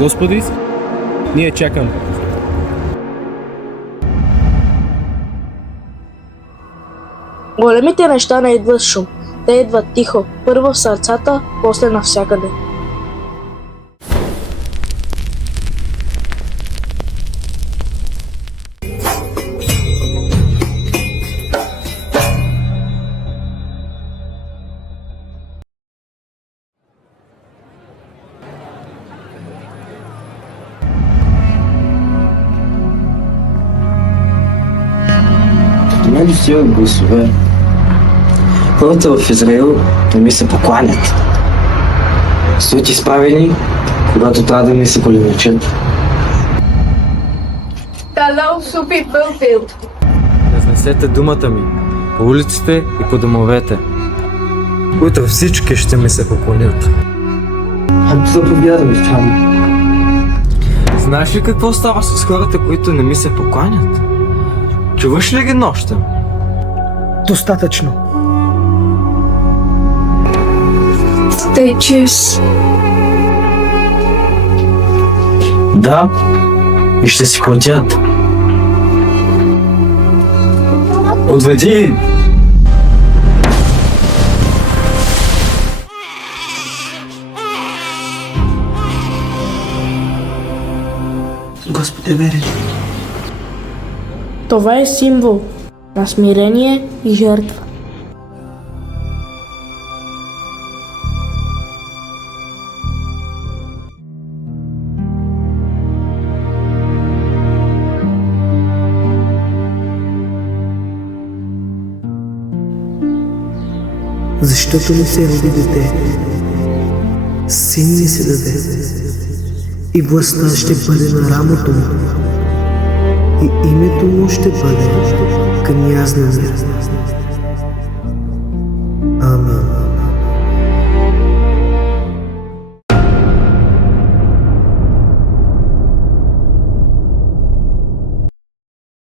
Господи, ние чакаме. Големите неща не идват с шум. Те идват тихо, първо в сърцата, после навсякъде. Мен стига гласове. Хората в Израил не ми се покланят. Стоят изправени, когато трябва да ми се големичат. Hello, Sophie Belfield. Разнесете думата ми по улиците и по домовете. Утре всички ще ми се поклонят. Заповядам в там. Знаеш ли какво става с хората, които не ми се покланят? Чуваш ли ги нощем? Достатъчно. Stitches. Да, и ще си платят. Отведи! Господи, верен. Това е символ на смирение и жертва. Защото ми се роди дете, син ми се даде, и властта ще бъде на рамото му, и името му ще бъде Княз на мир.